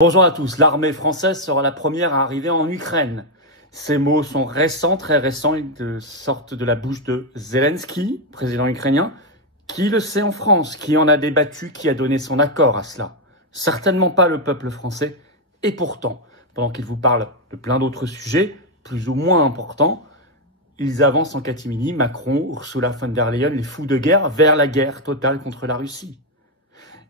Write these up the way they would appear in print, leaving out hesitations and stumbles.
Bonjour à tous, l'armée française sera la première à arriver en Ukraine. Ces mots sont récents, très récents, ils sortent de la bouche de Zelensky, président ukrainien. Qui le sait en France? Qui en a débattu? Qui a donné son accord à cela? Certainement pas le peuple français. Et pourtant, pendant qu'ils vous parlent de plein d'autres sujets, plus ou moins importants, ils avancent en catimini, Macron, Ursula von der Leyen, les fous de guerre, vers la guerre totale contre la Russie.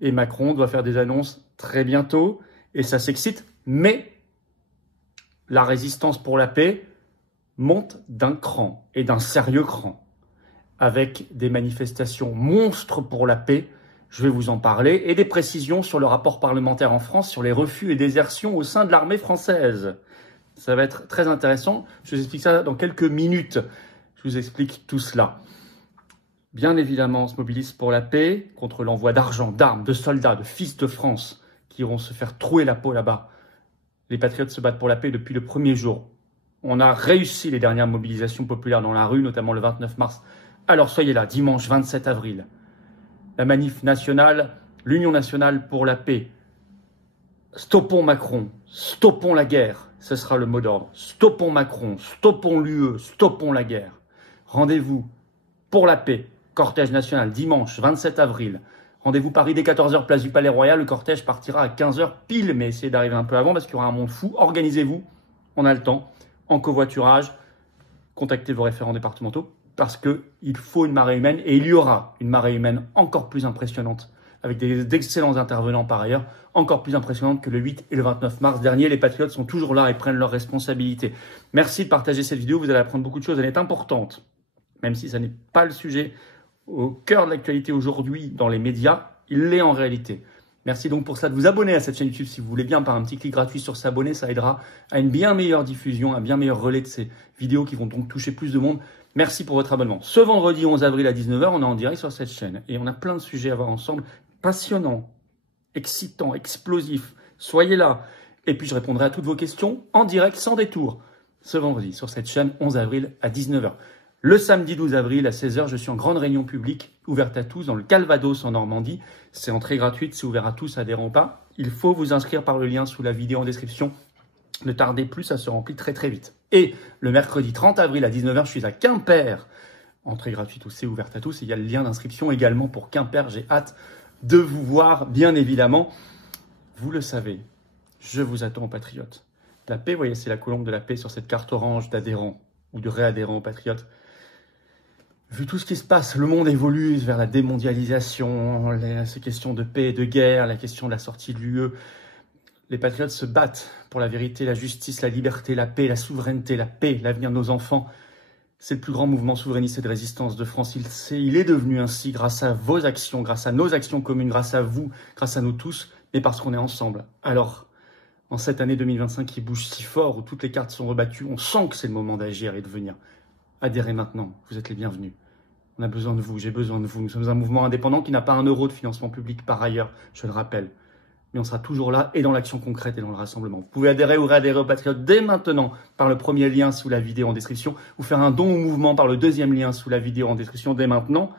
Et Macron doit faire des annonces très bientôt. Et ça s'excite, mais la résistance pour la paix monte d'un cran, et d'un sérieux cran, avec des manifestations monstres pour la paix, je vais vous en parler, et des précisions sur le rapport parlementaire en France, sur les refus et désertions au sein de l'armée française. Ça va être très intéressant, je vous explique ça dans quelques minutes, je vous explique tout cela. Bien évidemment, on se mobilise pour la paix, contre l'envoi d'argent, d'armes, de soldats, de fils de France, qui iront se faire trouer la peau là-bas. Les patriotes se battent pour la paix depuis le premier jour. On a réussi les dernières mobilisations populaires dans la rue, notamment le 29 mars. Alors soyez là, dimanche 27 avril. La manif nationale, l'Union nationale pour la paix. Stoppons Macron, stoppons la guerre, ce sera le mot d'ordre. Stoppons Macron, stoppons l'UE, stoppons la guerre. Rendez-vous pour la paix, cortège national, dimanche 27 avril. Rendez-vous Paris dès 14h, place du Palais Royal. Le cortège partira à 15h pile, mais essayez d'arriver un peu avant parce qu'il y aura un monde fou. Organisez-vous, on a le temps, en covoiturage. Contactez vos référents départementaux parce qu'il faut une marée humaine et il y aura une marée humaine encore plus impressionnante avec d'excellents intervenants par ailleurs, encore plus impressionnante que le 8 et le 29 mars dernier. Les patriotes sont toujours là et prennent leurs responsabilités. Merci de partager cette vidéo, vous allez apprendre beaucoup de choses, elle est importante, même si ça n'est pas le sujet au cœur de l'actualité aujourd'hui dans les médias, il l'est en réalité. Merci donc pour ça de vous abonner à cette chaîne YouTube si vous voulez bien par un petit clic gratuit sur s'abonner, ça aidera à une bien meilleure diffusion, un bien meilleur relais de ces vidéos qui vont donc toucher plus de monde. Merci pour votre abonnement. Ce vendredi 11 avril à 19h, on est en direct sur cette chaîne et on a plein de sujets à voir ensemble, passionnants, excitants, explosifs. Soyez là et puis je répondrai à toutes vos questions en direct sans détour ce vendredi sur cette chaîne 11 avril à 19h. Le samedi 12 avril à 16h, je suis en grande réunion publique ouverte à tous dans le Calvados en Normandie. C'est entrée gratuite, c'est ouvert à tous, adhérents ou pas. Il faut vous inscrire par le lien sous la vidéo en description. Ne tardez plus, ça se remplit très très vite. Et le mercredi 30 avril à 19h, je suis à Quimper. Entrée gratuite aussi, ouverte à tous. Il y a le lien d'inscription également pour Quimper. J'ai hâte de vous voir, bien évidemment. Vous le savez, je vous attends aux patriotes. La paix, vous voyez, c'est la colombe de la paix sur cette carte orange d'adhérents ou de réadhérents aux patriotes. Vu tout ce qui se passe, le monde évolue vers la démondialisation, ces questions de paix et de guerre, la question de la sortie de l'UE. Les patriotes se battent pour la vérité, la justice, la liberté, la paix, la souveraineté, la paix, l'avenir de nos enfants. C'est le plus grand mouvement souverainiste et de résistance de France. Il est devenu ainsi grâce à vos actions, grâce à nos actions communes, grâce à vous, grâce à nous tous, mais parce qu'on est ensemble. Alors, en cette année 2025 qui bouge si fort, où toutes les cartes sont rebattues, on sent que c'est le moment d'agir et de venir. Adhérez maintenant, vous êtes les bienvenus. On a besoin de vous, j'ai besoin de vous. Nous sommes un mouvement indépendant qui n'a pas un euro de financement public par ailleurs, je le rappelle. Mais on sera toujours là et dans l'action concrète et dans le rassemblement. Vous pouvez adhérer ou réadhérer aux Patriotes dès maintenant par le premier lien sous la vidéo en description ou faire un don au mouvement par le deuxième lien sous la vidéo en description dès maintenant.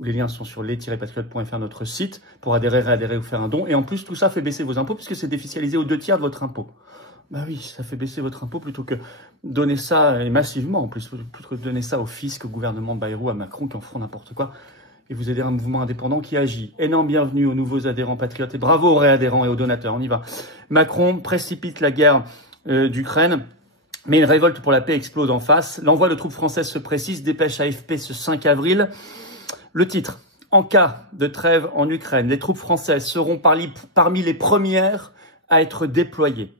Les liens sont sur les-patriotes.fr, notre site, pour adhérer, réadhérer ou faire un don. Et en plus, tout ça fait baisser vos impôts puisque c'est défiscalisé aux 2/3 de votre impôt. Bah oui, ça fait baisser votre impôt plutôt que donner ça, et massivement en plus, plutôt que donner ça au fisc, au gouvernement de Bayrou, à Macron qui en feront n'importe quoi. Et vous aider un mouvement indépendant qui agit. Énorme bienvenue aux nouveaux adhérents patriotes et bravo aux réadhérents et aux donateurs, on y va. Macron précipite la guerre d'Ukraine, mais une révolte pour la paix explose en face. L'envoi de troupes françaises se précise, dépêche AFP ce 5 avril. Le titre, en cas de trêve en Ukraine, les troupes françaises seront parmi les premières à être déployées.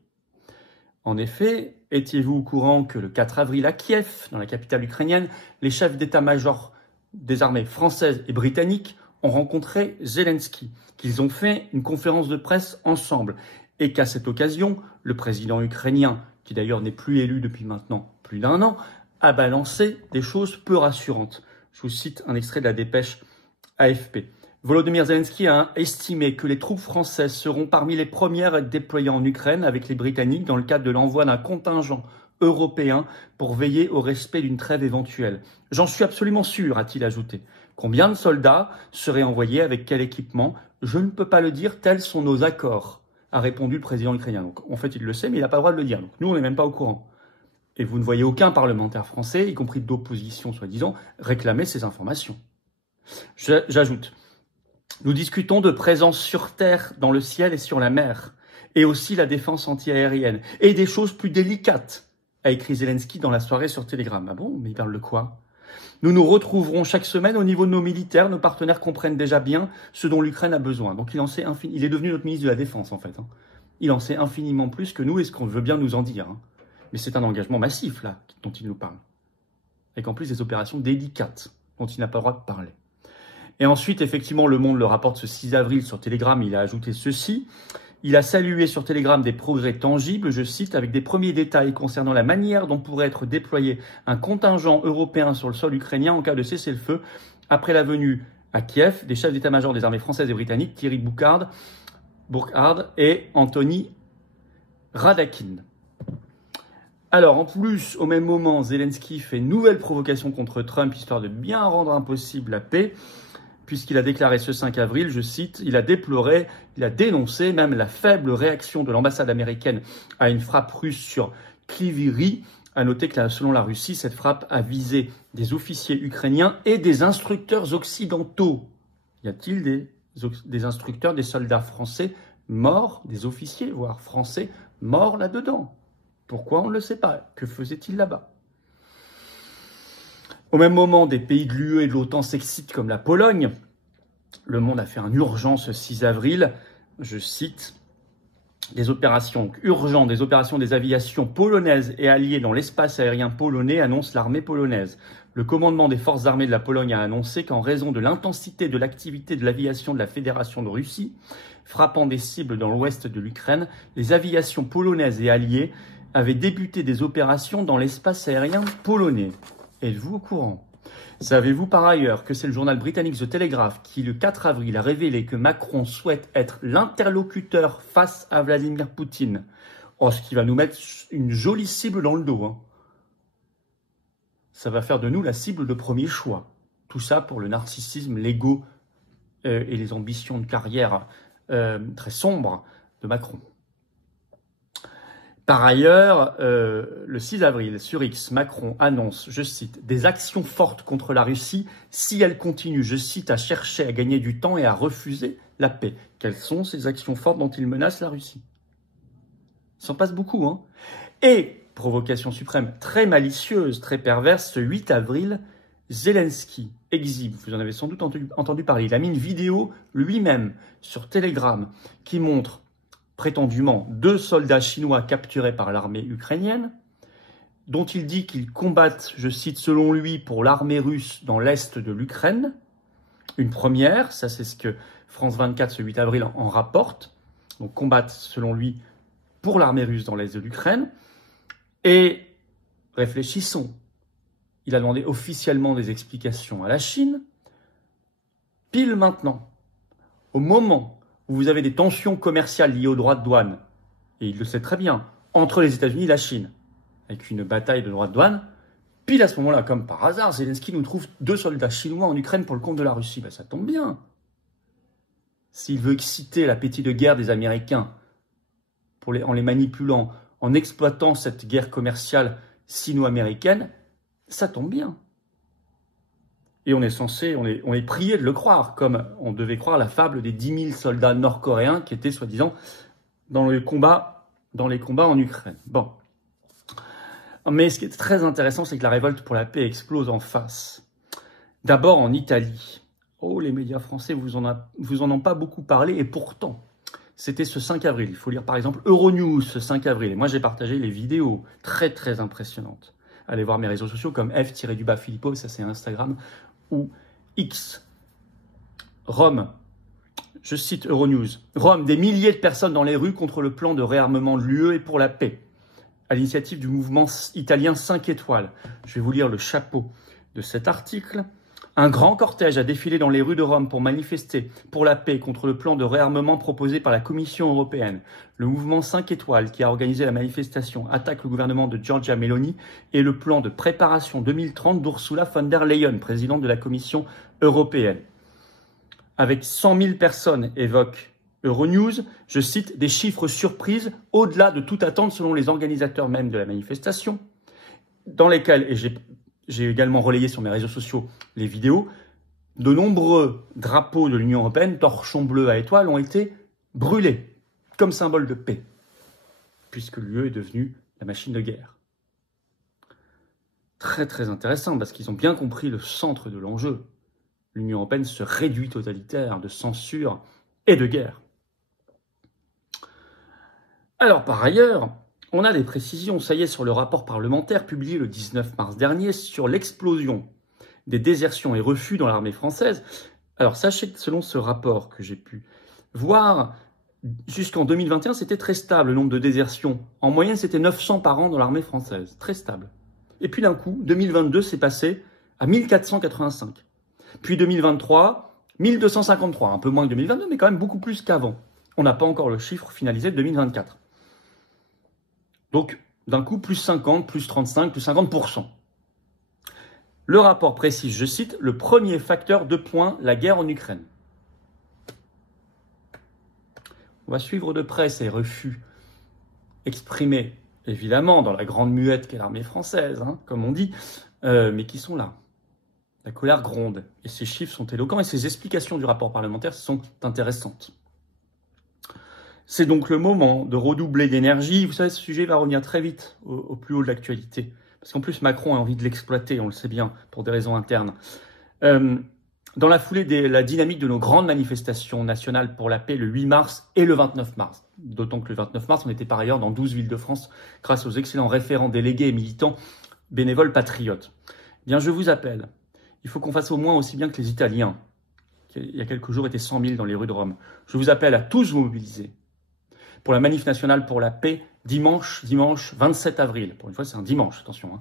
En effet, étiez-vous au courant que le 4 avril à Kiev, dans la capitale ukrainienne, les chefs d'état-major des armées françaises et britanniques ont rencontré Zelensky, qu'ils ont fait une conférence de presse ensemble et qu'à cette occasion, le président ukrainien, qui d'ailleurs n'est plus élu depuis maintenant plus d'1 an, a balancé des choses peu rassurantes. Je vous cite un extrait de la dépêche AFP. Volodymyr Zelensky a estimé que les troupes françaises seront parmi les premières à être déployées en Ukraine avec les Britanniques dans le cadre de l'envoi d'un contingent européen pour veiller au respect d'une trêve éventuelle. J'en suis absolument sûr, a-t-il ajouté. Combien de soldats seraient envoyés avec quel équipement? Je ne peux pas le dire, tels sont nos accords. a répondu le président ukrainien. Donc en fait, il le sait, mais il n'a pas le droit de le dire. Donc nous, on n'est même pas au courant. Et vous ne voyez aucun parlementaire français, y compris d'opposition soi-disant, réclamer ces informations. J'ajoute, nous discutons de présence sur terre, dans le ciel et sur la mer, et aussi la défense antiaérienne, et des choses plus délicates, a écrit Zelensky dans la soirée sur Telegram. Ah bon, mais il parle de quoi? Nous nous retrouverons chaque semaine au niveau de nos militaires, nos partenaires comprennent déjà bien ce dont l'Ukraine a besoin. Donc il est devenu notre ministre de la Défense en fait. Il en sait infiniment plus que nous et ce qu'on veut bien nous en dire. Mais c'est un engagement massif là dont il nous parle. Avec en plus des opérations délicates dont il n'a pas le droit de parler. Et ensuite, effectivement, Le Monde le rapporte ce 6 avril sur Telegram, il a ajouté ceci. Il a salué sur Telegram des progrès tangibles, je cite, avec des premiers détails concernant la manière dont pourrait être déployé un contingent européen sur le sol ukrainien en cas de cessez-le-feu, après la venue à Kiev des chefs d'état-major des armées françaises et britanniques, Thierry Burkhard et Anthony Radakin. Alors, en plus, au même moment, Zelensky fait une nouvelle provocation contre Trump, histoire de bien rendre impossible la paix, puisqu'il a déclaré ce 5 avril, je cite, il a dénoncé même la faible réaction de l'ambassade américaine à une frappe russe sur Kryvyi. À noter que selon la Russie, cette frappe a visé des officiers ukrainiens et des instructeurs occidentaux. Y a-t-il des instructeurs, des soldats français morts, des officiers, voire français, morts là-dedans? Pourquoi on ne le sait pas? Que faisait-il là-bas? Au même moment, des pays de l'UE et de l'OTAN s'excitent comme la Pologne. Le Monde a fait un urgent ce 6 avril, je cite, des opérations urgentes, des opérations des aviations polonaises et alliées dans l'espace aérien polonais, annonce l'armée polonaise. Le commandement des forces armées de la Pologne a annoncé qu'en raison de l'intensité de l'activité de l'aviation de la Fédération de Russie, frappant des cibles dans l'ouest de l'Ukraine, les aviations polonaises et alliées avaient débuté des opérations dans l'espace aérien polonais. Êtes-vous au courant? Savez-vous par ailleurs que c'est le journal britannique The Telegraph qui, le 4 avril, a révélé que Macron souhaite être l'interlocuteur face à Vladimir Poutine? Oh, ce qui va nous mettre une jolie cible dans le dos. Ça va faire de nous la cible de premier choix. Tout ça pour le narcissisme, l'ego et les ambitions de carrière très sombres de Macron. Par ailleurs, le 6 avril, sur X, Macron annonce, je cite, des actions fortes contre la Russie si elle continue, je cite, à chercher à gagner du temps et à refuser la paix. Quelles sont ces actions fortes dont il menace la Russie? Il s'en passe beaucoup, Et, provocation suprême très malicieuse, très perverse, ce 8 avril, Zelensky exhibe, vous en avez sans doute entendu parler, il a mis une vidéo lui-même sur Telegram qui montre prétendument 2 soldats chinois capturés par l'armée ukrainienne, dont il dit qu'ils combattent, je cite, selon lui, pour l'armée russe dans l'est de l'Ukraine. Une première, ça c'est ce que France 24 ce 8 avril en rapporte, donc combattent selon lui pour l'armée russe dans l'est de l'Ukraine. Et réfléchissons, il a demandé officiellement des explications à la Chine, pile maintenant, au moment où vous avez des tensions commerciales liées aux droits de douane, et il le sait très bien, entre les États-Unis et la Chine, avec une bataille de droits de douane, pile à ce moment-là, comme par hasard, Zelensky nous trouve 2 soldats chinois en Ukraine pour le compte de la Russie. Ça tombe bien. S'il veut exciter l'appétit de guerre des Américains en les manipulant, en exploitant cette guerre commerciale sino-américaine, ça tombe bien. Et on est prié de le croire, comme on devait croire la fable des 10 000 soldats nord-coréens qui étaient soi-disant dans les combats en Ukraine. Bon. Mais ce qui est très intéressant, c'est que la révolte pour la paix explose en face. D'abord en Italie. Oh, les médias français vous en ont pas beaucoup parlé, et pourtant, c'était ce 5 avril. Il faut lire par exemple Euronews ce 5 avril. Et moi, j'ai partagé les vidéos très très impressionnantes. Allez voir mes réseaux sociaux comme F-Philippot, ça c'est Instagram, ou X. Rome, je cite Euronews. Rome, des milliers de personnes dans les rues contre le plan de réarmement de l'UE et pour la paix, à l'initiative du mouvement italien 5 étoiles. Je vais vous lire le chapeau de cet article. Un grand cortège a défilé dans les rues de Rome pour manifester pour la paix contre le plan de réarmement proposé par la Commission européenne. Le mouvement 5 étoiles qui a organisé la manifestation attaque le gouvernement de Giorgia Meloni et le plan de préparation 2030 d'Ursula von der Leyen, présidente de la Commission européenne. Avec 100 000 personnes, évoque Euronews, je cite des chiffres surprises au-delà de toute attente selon les organisateurs même de la manifestation, dans lesquels, et j'ai également relayé sur mes réseaux sociaux les vidéos, de nombreux drapeaux de l'Union européenne, torchons bleus à étoiles, ont été brûlés comme symbole de paix, puisque l'UE est devenue la machine de guerre. Très très intéressant, parce qu'ils ont bien compris le centre de l'enjeu. L'Union européenne se réduit totalitaire de censure et de guerre. Alors par ailleurs, on a des précisions, ça y est, sur le rapport parlementaire publié le 19 mars dernier sur l'explosion des désertions et refus dans l'armée française. Alors sachez que selon ce rapport que j'ai pu voir, jusqu'en 2021, c'était très stable le nombre de désertions. En moyenne, c'était 900 par an dans l'armée française, très stable. Et puis d'un coup, 2022, c'est passé à 1485. Puis 2023, 1253, un peu moins que 2022, mais quand même beaucoup plus qu'avant. On n'a pas encore le chiffre finalisé de 2024. Donc, d'un coup, plus 50, plus 35, plus 50%. Le rapport précise, je cite, le premier facteur de point, la guerre en Ukraine. On va suivre de près ces refus exprimés, évidemment, dans la grande muette qu'est l'armée française, hein, comme on dit, mais qui sont là. La colère gronde, et ces chiffres sont éloquents, et ces explications du rapport parlementaire sont intéressantes. C'est donc le moment de redoubler d'énergie. Vous savez, ce sujet va revenir très vite au plus haut de l'actualité. Parce qu'en plus, Macron a envie de l'exploiter, on le sait bien, pour des raisons internes. Dans la foulée de la dynamique de nos grandes manifestations nationales pour la paix le 8 mars et le 29 mars, d'autant que le 29 mars, on était par ailleurs dans 12 villes de France grâce aux excellents référents délégués et militants bénévoles patriotes. Eh bien, je vous appelle. Il faut qu'on fasse au moins aussi bien que les Italiens, qui il y a quelques jours étaient 100 000 dans les rues de Rome. Je vous appelle à tous vous mobiliser pour la manif nationale pour la paix, dimanche 27 avril. Pour une fois, c'est un dimanche, attention. Hein.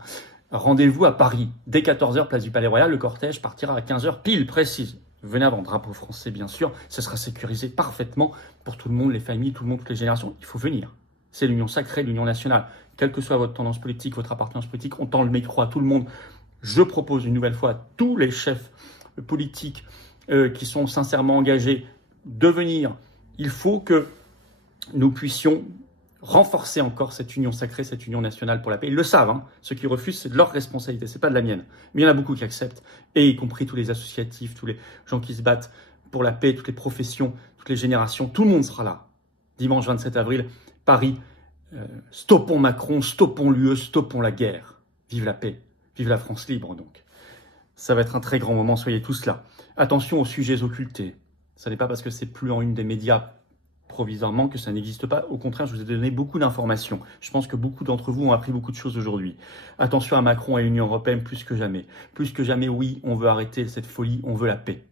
Rendez-vous à Paris, dès 14h, place du Palais Royal. Le cortège partira à 15h, pile précise. Venez avant, drapeau français, bien sûr. Ce sera sécurisé parfaitement pour tout le monde, les familles, tout le monde, toutes les générations. Il faut venir. C'est l'union sacrée, l'union nationale. Quelle que soit votre tendance politique, votre appartenance politique, on tend le micro à tout le monde. Je propose une nouvelle fois à tous les chefs politiques qui sont sincèrement engagés de venir. Il faut que nous puissions renforcer encore cette union sacrée, cette union nationale pour la paix. Ils le savent, hein. Ceux qui refusent, c'est de leur responsabilité, c'est pas de la mienne. Mais il y en a beaucoup qui acceptent, et y compris tous les associatifs, tous les gens qui se battent pour la paix, toutes les professions, toutes les générations, tout le monde sera là. Dimanche 27 avril, Paris, stoppons Macron, stoppons l'UE, stoppons la guerre. Vive la paix, vive la France libre donc. Ça va être un très grand moment, soyez tous là. Attention aux sujets occultés. Ça n'est pas parce que c'est plus en une des médias provisoirement que ça n'existe pas. Au contraire, je vous ai donné beaucoup d'informations. Je pense que beaucoup d'entre vous ont appris beaucoup de choses aujourd'hui. Attention à Macron et à l'Union européenne plus que jamais. Plus que jamais, oui, on veut arrêter cette folie, on veut la paix.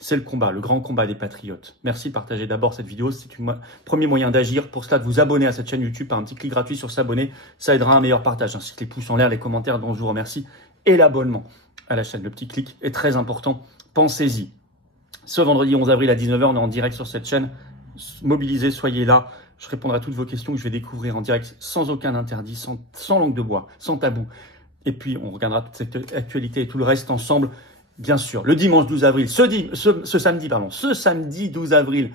C'est le combat, le grand combat des patriotes. Merci de partager d'abord cette vidéo. C'est un premier moyen d'agir. Pour cela, de vous abonner à cette chaîne YouTube par un petit clic gratuit sur s'abonner. Ça aidera à un meilleur partage, ainsi que les pouces en l'air, les commentaires dont je vous remercie, et l'abonnement à la chaîne. Le petit clic est très important. Pensez-y. Ce vendredi 11 avril à 19h, on est en direct sur cette chaîne. Mobilisez, soyez là. Je répondrai à toutes vos questions que je vais découvrir en direct, sans aucun interdit, sans langue de bois, sans tabou. Et puis, on regardera toute cette actualité et tout le reste ensemble, bien sûr. Le dimanche 12 avril, ce samedi 12 avril,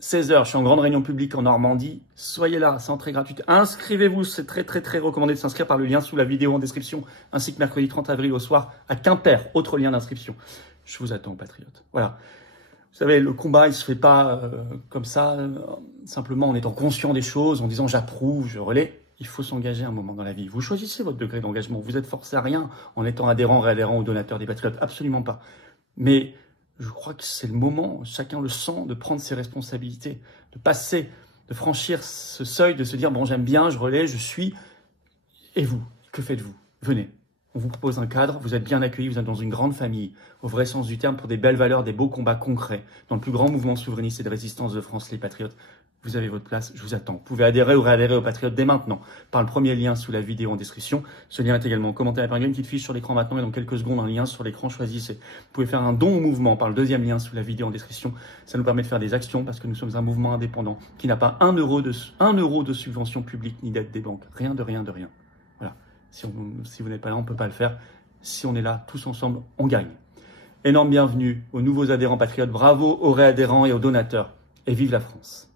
16h, je suis en grande réunion publique en Normandie. Soyez là, c'est entrée gratuite. Inscrivez-vous, c'est très recommandé de s'inscrire par le lien sous la vidéo en description, ainsi que mercredi 30 avril au soir à Quimper, autre lien d'inscription. Je vous attends, patriotes. Voilà. Vous savez, le combat, il se fait pas comme ça, simplement en étant conscient des choses, en disant j'approuve, je relais. Il faut s'engager un moment dans la vie. Vous choisissez votre degré d'engagement. Vous êtes forcé à rien en étant adhérent, réadhérent ou donateur des patriotes. Absolument pas. Mais je crois que c'est le moment, chacun le sent, de prendre ses responsabilités, de passer, de franchir ce seuil, de se dire bon, j'aime bien, je relais, je suis. Et vous, que faites-vous? Venez. On vous propose un cadre, vous êtes bien accueillis, vous êtes dans une grande famille, au vrai sens du terme, pour des belles valeurs, des beaux combats concrets, dans le plus grand mouvement souverainiste et de résistance de France, les Patriotes. Vous avez votre place, je vous attends. Vous pouvez adhérer ou réadhérer aux Patriotes dès maintenant, par le premier lien sous la vidéo en description. Ce lien est également en commentaire épinglé, une petite fiche sur l'écran maintenant, et dans quelques secondes, un lien sur l'écran, choisissez. Vous pouvez faire un don au mouvement par le deuxième lien sous la vidéo en description. Ça nous permet de faire des actions, parce que nous sommes un mouvement indépendant, qui n'a pas un euro de subvention publique, ni d'aide des banques. Rien de rien de rien. Voilà. Si vous n'êtes pas là, on ne peut pas le faire. Si on est là, tous ensemble, on gagne. Énorme bienvenue aux nouveaux adhérents patriotes. Bravo aux réadhérents et aux donateurs. et vive la France.